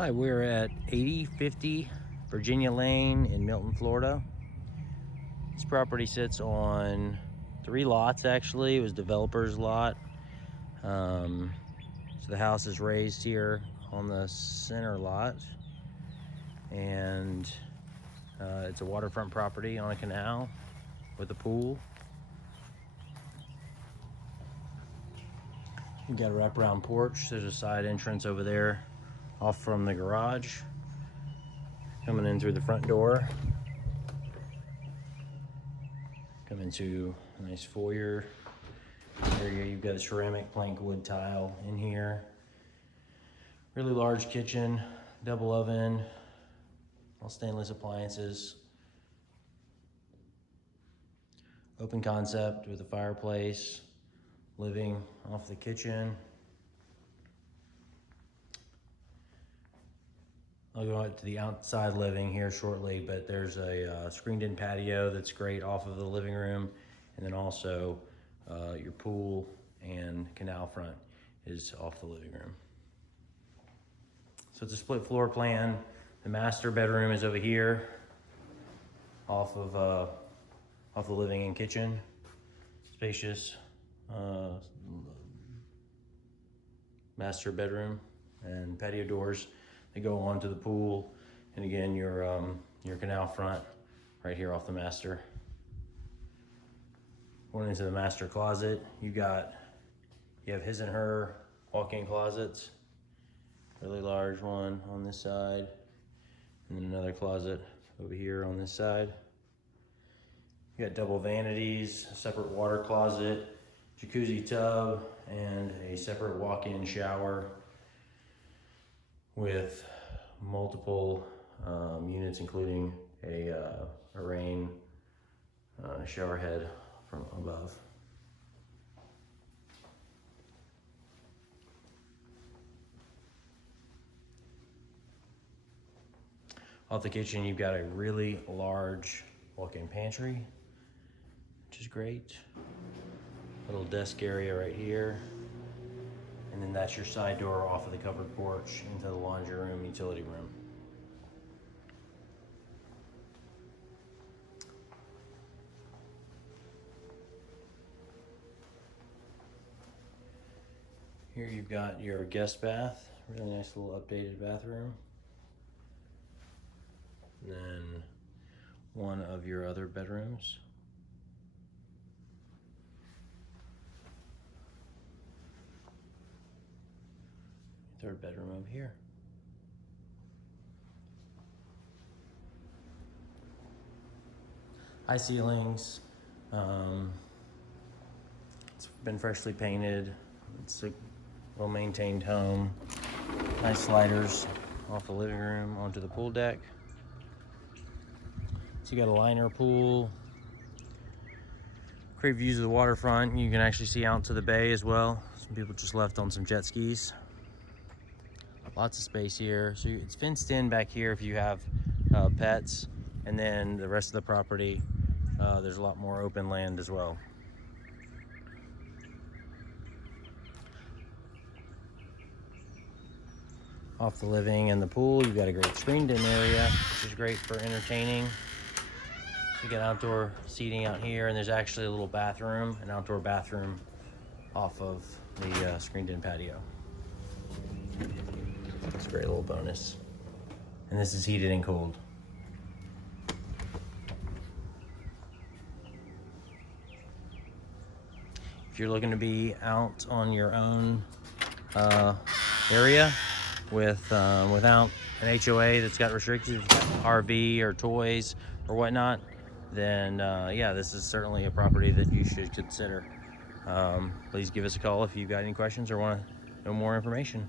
Hi, we're at 8050 Virginia Lane in Milton, Florida. This property sits on 3 lots actually. It was developer's lot. So the house is raised here on the center lot. And it's a waterfront property on a canal with a pool. You got a wraparound porch. There's a side entrance over there off from the garage. Coming in through the front door. Come into a nice foyer area. You've got a ceramic plank wood tile in here. Really large kitchen, double oven, all stainless appliances. Open concept with a fireplace, living off the kitchen. I'll go out to the outside living here shortly, but there's a screened-in patio that's great off of the living room, and then also your pool and canal front is off the living room. So it's a split floor plan. The master bedroom is over here, off the living and kitchen. Spacious master bedroom and patio doors. They go onto the pool, and again your canal front right here off the master. Going into the master closet, you have his and her walk-in closets. Really large one on this side, and then another closet over here on this side. You got double vanities, a separate water closet, jacuzzi tub, and a separate walk-in shower with multiple units, including a rain shower head from above. Off the kitchen, you've got a really large walk-in pantry, which is great. Little desk area right here. And then that's your side door off of the covered porch into the laundry room, utility room. Here you've got your guest bath, really nice little updated bathroom. And then one of your other bedrooms. Third bedroom over here. High ceilings. It's been freshly painted. It's a well-maintained home. Nice sliders off the living room onto the pool deck. So you got a liner pool. Great views of the waterfront. You can actually see out to the bay as well. Some people just left on some jet skis. Lots of space here. So it's fenced in back here if you have pets, and then the rest of the property, there's a lot more open land as well. Off the living and the pool, you've got a great screened-in area, which is great for entertaining. So you got outdoor seating out here, and there's actually a little bathroom, an outdoor bathroom off of the screened-in patio. It's a great little bonus. And this is heated and cooled. If you're looking to be out on your own area without an HOA that's got restrictions, RV or toys or whatnot, then yeah, this is certainly a property that you should consider. Please give us a call if you've got any questions or want to know more information.